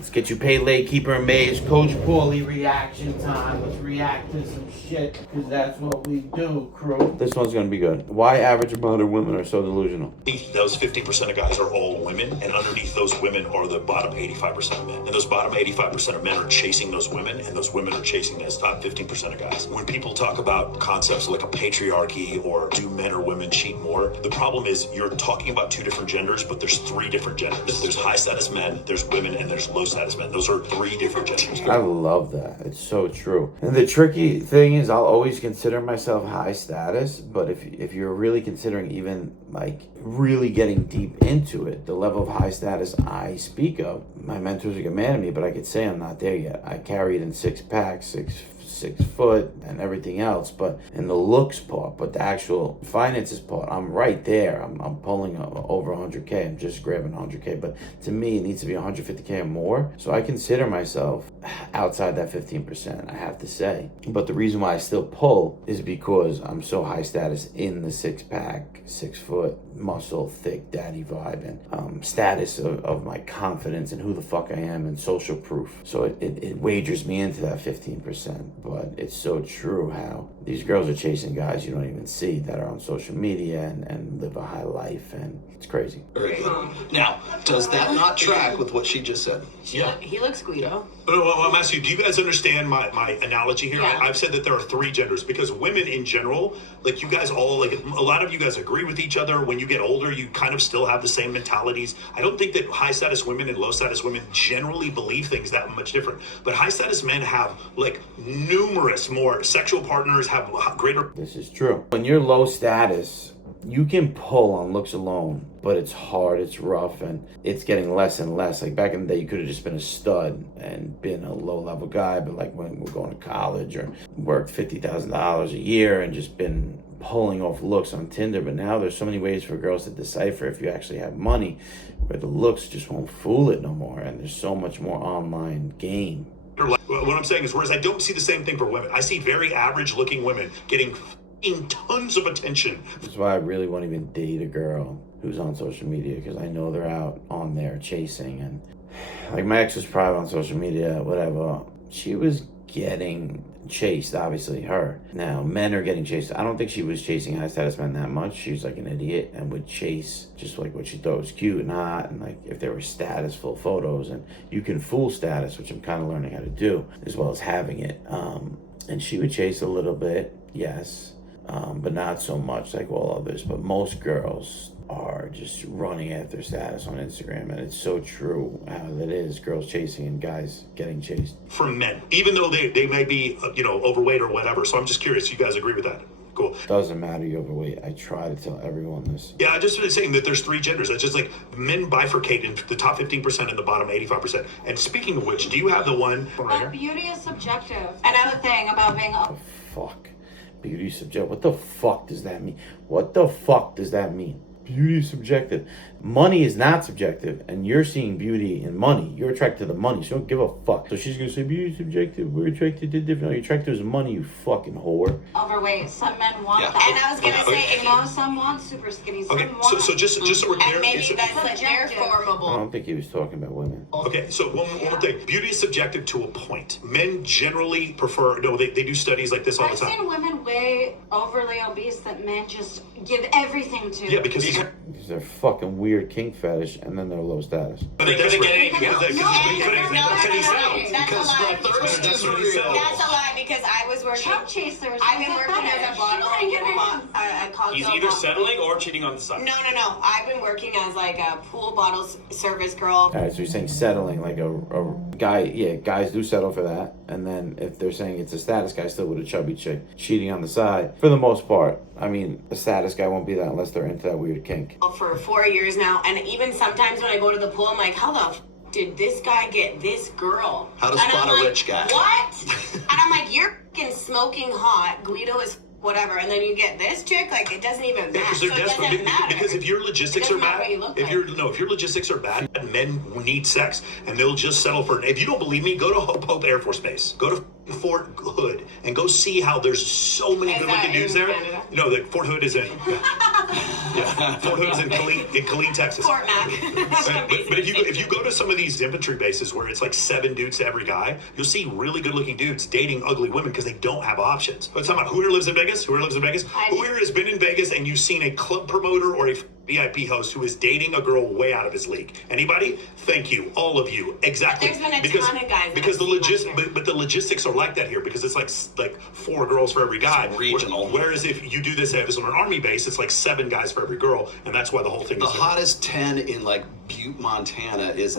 Let's get you paid late, keep her amazed. Coach Paulie reaction time. Let's react to some shit, because that's what we do, crew. This one's gonna be good. Why average modern women are so delusional. Those 50% of guys are all women, and underneath those women are the bottom 85% of men. And those bottom 85% of men are chasing those women, and those women are chasing those top 15% of guys. When people talk about concepts like a patriarchy or do men or women cheat more, the problem is you're talking about two different genders, but there's three different genders. There's high status men, there's women, and there's low status men. Those are three different genders. I love that. It's so true. And the tricky thing is I'll always consider myself high status, but if you're really considering even like really getting deep into it, the level of high status I speak of, my mentors would get mad at me, but I could say I'm not there yet. I carry it in 6-pack, 6 foot and everything else, but in the looks part, but the actual finances part, I'm right there. I'm pulling over 100K. I'm just grabbing 100K, but to me it needs to be 150K or more. So I consider myself outside that 15%, I have to say. But the reason why I still pull is because I'm so high status in the 6-pack, 6 foot, muscle, thick daddy vibe, and status of my confidence and who the fuck I am and social proof. So it wagers me into that 15%. But it's so true how these girls are chasing guys you don't even see that are on social media and live a high life, and it's crazy. Very good. Now, does that not track with what she just said? Yeah. He looks Guido. But I'm asking you, do you guys understand my analogy here? Yeah. I've said that there are three genders because women in general, like you guys all, like a lot of you guys agree with each other. When you get older, you kind of still have the same mentalities. I don't think that high status women and low status women generally believe things that much different. But high status men have like numerous more sexual partners, have greater. This is true. When you're low status, you can pull on looks alone, but it's hard, it's rough, and it's getting less and less. Like back in the day, you could have just been a stud and been a low-level guy, but like when we're going to college or worked $50,000 a year and just been pulling off looks on Tinder. But now there's so many ways for girls to decipher if you actually have money, where the looks just won't fool it no more, and there's so much more online game. What I'm saying is, whereas I don't see the same thing for women. I see very average-looking women getting in tons of attention. That's why I really won't even date a girl who's on social media, because I know they're out on there chasing. And like my ex was private on social media, whatever. She was getting chased, obviously her. Now men are getting chased. I don't think she was chasing high status men that much. She was like an idiot and would chase just like what she thought was cute and hot, and like if there were statusful photos, and you can fool status, which I'm kind of learning how to do, as well as having it. And she would chase a little bit, yes. But not so much like all others. But most girls are just running after status on Instagram, and it's so true how that is. Girls chasing and guys getting chased. From men, even though they may be, overweight or whatever. So I'm just curious, you guys agree with that? Cool. Doesn't matter you're overweight. I try to tell everyone this. Yeah, I just was saying that there's three genders. It's just like men bifurcate into the top 15% and the bottom 85%. And speaking of which, do you have the one? But beauty is subjective. And I was saying about being What the fuck? Beauty subjective. What the fuck does that mean? What the fuck does that mean? Beauty is subjective. Money is not subjective, and you're seeing beauty in money. You're attracted to the money, so don't give a fuck. So she's gonna say beauty is subjective. We're attracted to different. No, you're attracted to money, you fucking whore. overweight. Some men want Yeah. that. And I was gonna say, You know, some want super skinny. Some Okay, want. so just so we're clear. and maybe it's- that's like they're subjective. I formable. don't think he was talking about women. Okay, so one more thing. Beauty is subjective to a point. Men generally prefer, they do studies like this all the I've time. seen women way overly obese that men just give everything to. Yeah, because Because they're fucking weird kink fetish, and then they're low status. they couldn't get anything else. No, That's Because a lie. the thirst That's is what he real. said. That's a lie because I was working. Chump chasers. I've been is a working fetish. as a bottle. I called He's Bill either Mom. settling or cheating on the side. No. I've been working as like a pool bottle service girl. All right, so you're saying settling, like a guy, yeah, guys do settle for that. And then if they're saying it's a status guy still with a chubby chick cheating on the side, for the most part, I mean, a status guy won't be that unless they're into that weird kink. For 4 years now, and even sometimes when I go to the pool, I'm like, how the did this guy get this girl? How to And spot I'm a like, rich guy. What? And I'm like, you're fucking smoking hot. Guido is whatever, and then you get this chick. Like it doesn't even matter. Because So they're it desperate. doesn't matter. Because if your logistics It are doesn't matter bad, what you look if like. your logistics are bad, men need sex, and they'll just settle for it. If you don't believe me, go to Hope Air Force Base, go to Fort Hood, and go see how there's so many Is good-looking that dudes in there. Canada? No, the Fort Hood is in. Fort Hood's in Killeen, Texas. Fort Mac. But if you go to some of these infantry bases where it's like 7 dudes to every guy, you'll see really good looking dudes dating ugly women because they don't have options. But talking about who here lives in Vegas? Who here lives in Vegas? Who here has been in Vegas and you've seen a club promoter or a VIP host who is dating a girl way out of his league? Anybody? Thank you, all of you. Exactly. There's been a ton of guys. Because the logistics are like that here because it's like 4 girls for every guy. It's regional. Whereas if you do this on an army base, it's like 7 guys for every girl, and that's why the whole thing The is hottest 10 in like Butte, Montana is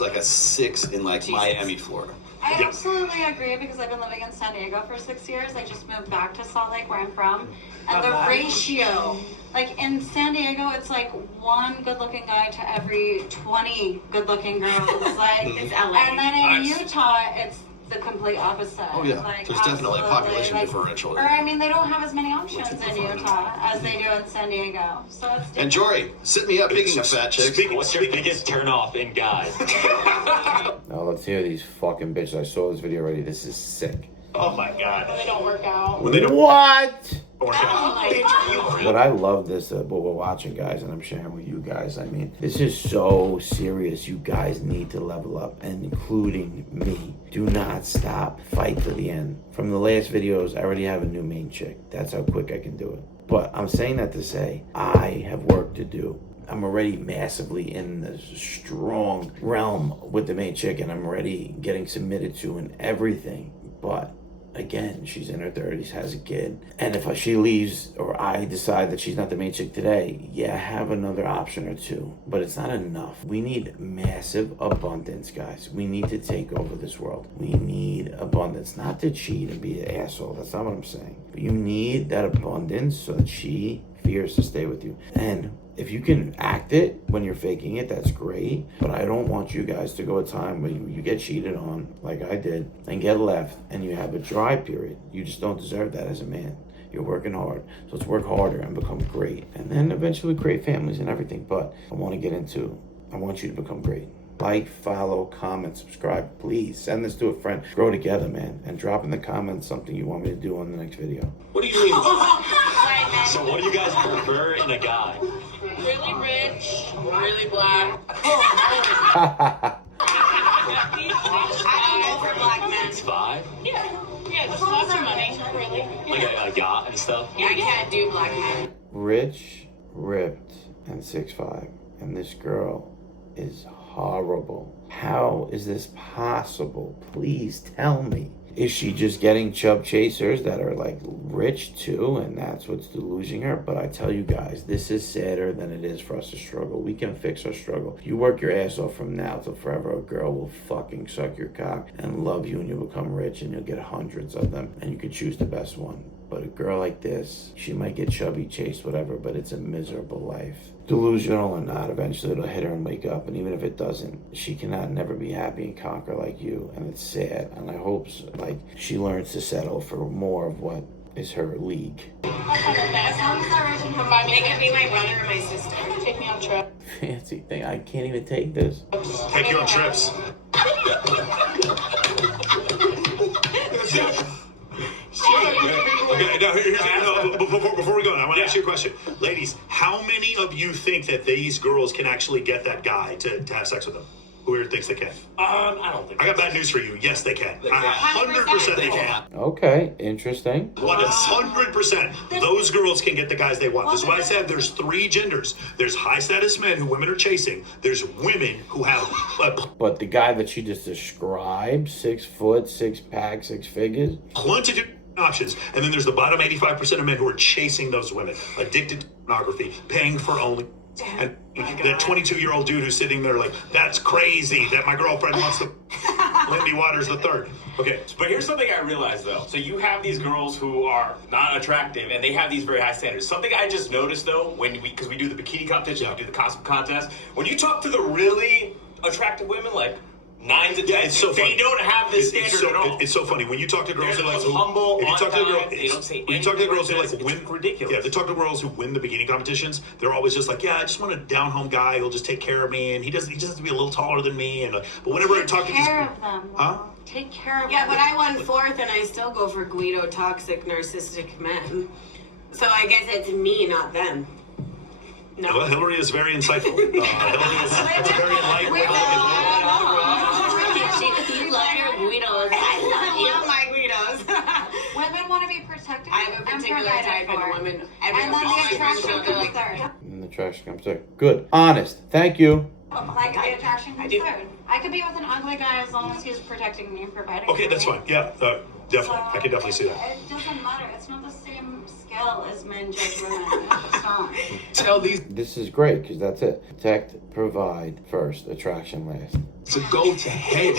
like a 6 in like Miami, Florida. I Yeah. absolutely agree because I've been living in San Diego for 6 years. I just moved back to Salt Lake where I'm from. And the ratio, like in San Diego, it's like 1 good-looking guy to every 20 good-looking girls. Like, It's LA. and then in Utah, it's the complete opposite. Oh yeah, Like, there's definitely a population absolutely. differential. Or I mean, they don't have as many options in Utah as they do in San Diego. So it's different. And Jory, sit me up. Speaking of fat chicks, What's your biggest turnoff in guys? Now let's hear these fucking bitches. I saw this video already. This is sick. Oh my god. They don't work out. When they don't What? work out. But I love this, what we're watching, guys, and I'm sharing with you guys. I mean, this is so serious. You guys need to level up, and including me. Do not stop. Fight to the end. From the last videos, I already have a new main chick. That's how quick I can do it. But I'm saying that to say, I have work to do. I'm already massively in the strong realm with the main chick, and I'm already getting submitted to and everything. But again, she's in her 30s, has a kid, and if she leaves or I decide that she's not the main chick today, yeah, I have another option or 2, but it's not enough. We need massive abundance, guys. We need to take over this world. We need abundance, not to cheat and be an asshole. That's not what I'm saying. But you need that abundance so that she fears to stay with you. And if you can act it when you're faking it, that's great. But I don't want you guys to go a time when you get cheated on, like I did, and get left, and you have a dry period. You just don't deserve that as a man. You're working hard. So let's work harder and become great. And then eventually create families and everything. But I want you to become great. Like, follow, comment, subscribe. Please send this to a friend. Grow together, man. And drop in the comments something you want me to do on the next video. What do you mean? So what do you guys prefer in a guy? Really rich, really black. I don't go for black men. It's 5? Yeah, just lots of money, really. Like a yacht and stuff? Yeah, I can't do black men. Rich, ripped, and 6'5". And this girl is horrible. How is this possible? Please tell me. Is she just getting chub chasers that are like rich too, and that's what's delusioning her? But I tell you guys, this is sadder than it is for us to struggle. We can fix our struggle. You work your ass off from now till forever. A girl will fucking suck your cock and love you, and you'll become rich, and you'll get hundreds of them, and you can choose the best one. But a girl like this, she might get chubby, chased, whatever, but it's a miserable life. Delusional or not, eventually it'll hit her and wake up. And even if it doesn't, she cannot never be happy and conquer like you. And it's sad. And I hope she learns to settle for more of what is her league. They could be my brother or my sister. Take me on a trip. Fancy thing. I can't even take this. Take you on trips. Okay, now before we go, I want to ask you a question. Ladies, how many of you think that these girls can actually get that guy to have sex with them? Who here thinks they can? I don't think I got bad news for you. Yes, they can. 100% they can. Okay, interesting. 100%. Those girls can get the guys they want. This is why I said there's 3 genders. There's high status men who women are chasing. There's women who have But the guy that she just described, 6 foot, 6 pack, 6 figures. plenty of options. And then there's the bottom 85% of men who are chasing those women, addicted to pornography, paying for only. And that 22-year-old dude who's sitting there like, that's crazy that my girlfriend wants to Lindy Waters the third. Okay. But here's something I realized though. So you have these girls who are not attractive and they have these very high standards. Something I just noticed though, because we do the bikini competition, we do the costume contest, when you talk to the really attractive women, like 9 to 10, it's so funny. they don't have this standard at all. It's so funny when you talk to girls They're who the like most humble, if you talk to a girl, they don't say when you talk to the girls who like it's win ridiculous. Yeah, they talk to girls who win the bikini competitions. They're always just like, yeah, I just want a down home guy who'll just take care of me, and he just has to be a little taller than me. And but whenever I talk to these, Take care of them. huh? Take care of them. Yeah, but I won 4th and I still go for Guido toxic narcissistic men. So I guess it's me, not them. No. Well, Hillary is very insightful. Hillary is very enlightened. You love your Guidos. I love my Guidos. Women want to be protected I have a and particular provided type for. of women. And then the attraction comes third. And the attraction comes third. Good. Honest. Thank you. Like the attraction I comes do. third. I could be with an ugly guy as long as he's protecting me and providing Okay, for that's me. fine. Yeah, definitely. I can definitely see that. It doesn't matter. It's not the same skill as men judge women. It's just not. Tell these This is great because that's it. Protect, provide first, attraction last. to go to hell.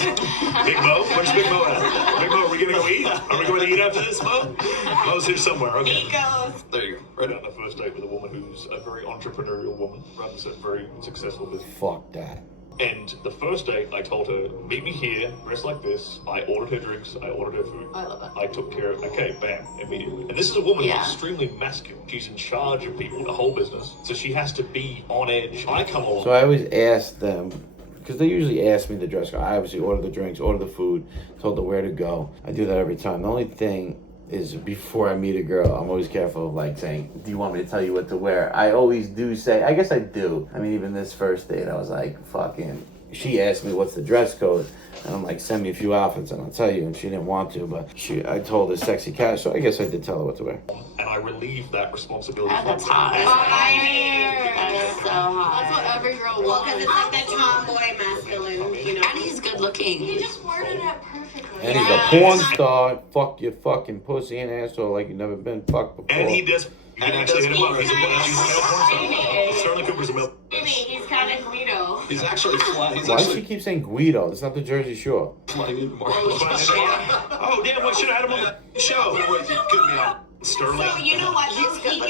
Big Mo? Where's Big Mo at? Big Mo, are we going to go eat? Are we going to eat after this, Mo? Mo's here somewhere. Okay. Nikos. There you go. Right On the first date with a woman who's a very entrepreneurial woman, runs a very successful business. Fuck that. And the first date, I told her, meet me here, dress like this. I ordered her drinks, I ordered her food. I love it. I took care of, okay, bam, immediately. And this is a woman who's extremely masculine. She's in charge of people, the whole business. So she has to be on edge. I come along. So I always ask them, because they usually ask me the dress code. I obviously order the drinks, order the food, told them where to go. I do that every time. The only thing is before I meet a girl, I'm always careful of like saying, do you want me to tell you what to wear? I always do say, I guess I do. I mean, even this first date, I was like, fucking, she asked me what's the dress code. And I'm like, send me a few outfits and I'll tell you. And she didn't want to, but I told her sexy cash, so I guess I did tell her what to wear. And I relieve that responsibility. That's from her. hot. That is so hot. That's what every girl Well, wants. because it's like the tomboy masculine, you know. And he's good looking. He just worded it perfectly. And he's a porn star. Fuck your fucking pussy and asshole like you've never been fucked before. And he does. You can actually hit him up. He's a male porn star. Sterling Cooper's a male. Maybe he's kind of Guido. He's actually flying. He's Why does she actually keep saying Guido? It's not the Jersey Shore. flying in tomorrow. Oh, damn, we should have had him on the show. Could be on. Sterling. So you know what? He's good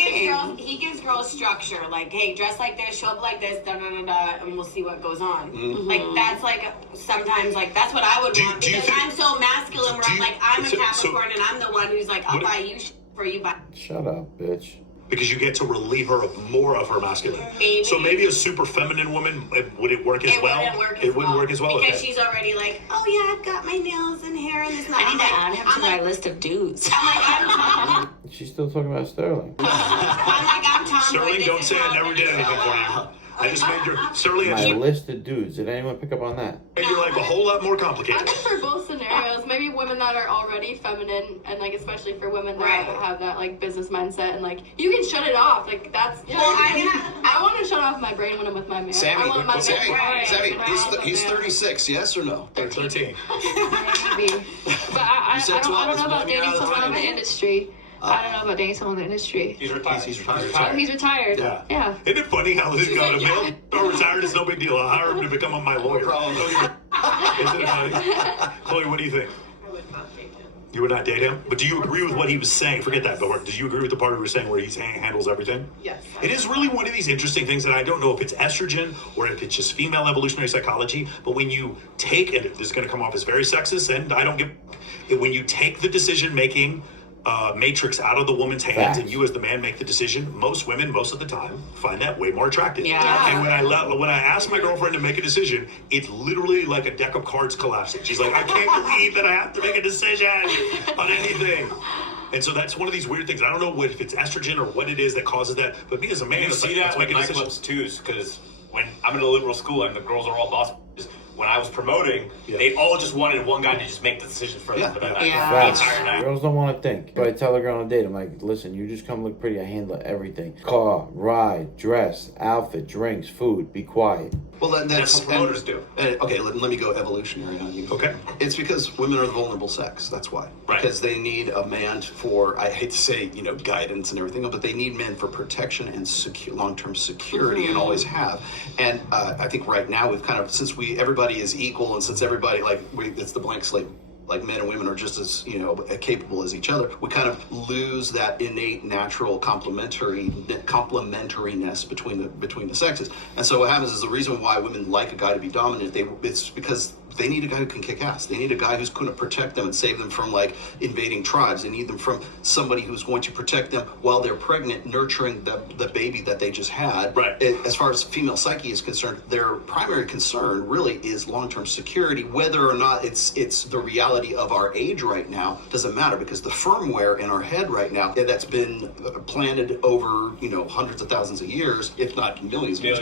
He gives girls structure. Like, hey, dress like this, show up like this, da da da da, and we'll see what goes on. Like that's like sometimes like that's what I would Do you want because think- I'm so masculine. Where do I'm you- like I'm a so- Capricorn and I'm the one who's like I'll What- buy you for you buy. Shut up, bitch. Because you get to relieve her of more of her masculine. Maybe. So maybe a super feminine woman, would it work as It well? wouldn't work as It wouldn't well. work as well. Because Okay. she's already like, oh yeah, I've got my nails and hair and this and that. I need to add him to I'm my like, list of dudes. I'm like, I'm Tom. She's still talking about Sterling. I'm Tom. Sterling, don't say I never did anything for you. I just made your Sterling. I My just list of dudes. Did anyone pick up on that? made your life a whole lot more I complicated. think for both scenarios, maybe women that are already feminine and like especially for women that Right. have that like business mindset and like you can shut it off. Like that's I want to shut off my brain when I'm with my man. Sammy, I want my Sammy, man. Sammy, Right. he's 36, yes or no? 13. Maybe. But I said don't 12 know is about one dating year out of someone in the time. industry. I don't know about dating someone in the industry. He's retired. He's retired. Oh, he's retired. Yeah. Yeah. Isn't it funny how this got a male or retired is no big deal. I'll hire him to become my lawyer. problem. Isn't it funny? Chloe, what do you think? I would not date him. You would not date him? But do you agree with what he was saying? Forget that, but did you agree with the part he was saying where he handles everything? Yes. It is really one of these interesting things that I don't know if it's estrogen or if it's just female evolutionary psychology, but when you take, and this is going to come off as very sexist, and I don't give, when you take the decision-making matrix out of the woman's hands Facts. and you as the man make the decision, most women, most of the time, find that way more attractive. Yeah. And when I ask my girlfriend to make a decision, it's literally like a deck of cards collapsing. She's like, I can't believe that I have to make a decision on anything. And so that's one of these weird things. I don't know if it's estrogen or what it is that causes that, but me as a man, You it's see like, that let's with make a decision. nightclubs too, because when I'm in a liberal school and the girls are all boss, when I was promoting, Yeah. they all just wanted one guy to just make the decision for them. Yeah. For that Yeah. night. Facts. The entire night. Girls don't want to think. But I tell a girl on a date, I'm like, listen, you just come look pretty. I handle everything. Car, ride, dress, outfit, drinks, food. Be quiet. Well, That's what promoters do. Okay, let me go evolutionary on you. Okay. It's because women are the vulnerable sex. That's why. Right. Because they need a man for, I hate to say, guidance and everything, but they need men for protection and long-term security, and always have. And I think right now we've kind of, since everybody is equal, and since everybody it's the blank slate. Like men and women are just as capable as each other. We kind of lose that innate, natural complementariness between the sexes. And so what happens is the reason why women like a guy to be dominant. It's because they need a guy who can kick ass. They need a guy who's going to protect them and save them from like invading tribes. They need them from somebody who's going to protect them while they're pregnant, nurturing the baby that they just had. Right. As far as female psyche is concerned, their primary concern really is long-term security. Whether or not it's the reality of our age right now doesn't matter, because the firmware in our head right now that's been planted over hundreds of thousands of years, if not millions of years,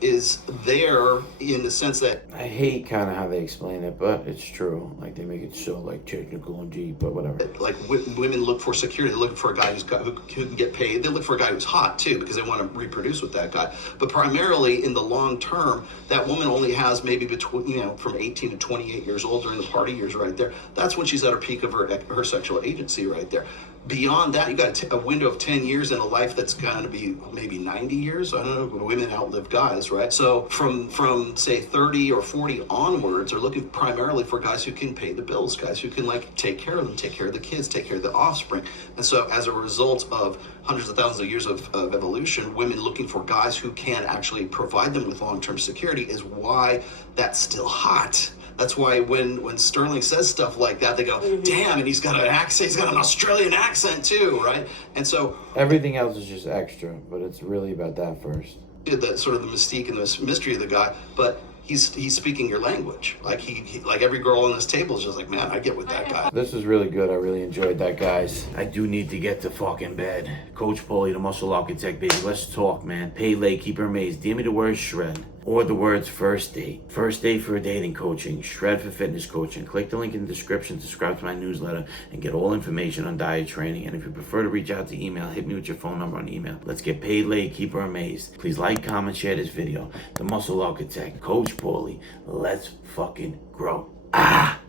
is there in the sense that I hate kind of how they explain it, but it's true. Like they make it so like technical and deep, but whatever. like women look for security. They look for a guy who can get paid. They look for a guy who's hot too, because they want to reproduce with that guy. But primarily in the long term, that woman only has maybe between from 18 to 28 years old during the party years right there. That's when she's at her peak of her sexual agency right there. Beyond that, you got a window of 10 years in a life that's going to be maybe 90 years. I don't know. Women outlive guys, right? So from say 30 or 40 onwards, they're looking primarily for guys who can pay the bills, guys who can like take care of them, take care of the kids, take care of the offspring. And so as a result of hundreds of thousands of years of evolution, women looking for guys who can actually provide them with long-term security is why that's still hot. That's why when Sterling says stuff like that, they go, damn, and he's got an accent, he's got an Australian accent too, right? And so Everything else is just extra, but it's really about that first. the sort of the mystique and the mystery of the guy, but he's speaking your language. Like he like every girl on this table is just like, man, I get with that guy. This is really good. I really enjoyed that, guys. I do need to get to fucking bed. Coach Paulie, the muscle architect, baby. Let's talk, man. Pay late, keep her amazed. Give me the word shred. Or the words first date. First date for dating coaching. Shred for fitness coaching. Click the link in the description, subscribe to my newsletter, and get all information on diet training. And if you prefer to reach out to email, hit me with your phone number on email. Let's get paid late, keep her amazed. Please like, comment, share this video. The muscle architect, Coach Paulie. Let's fucking grow. Ah!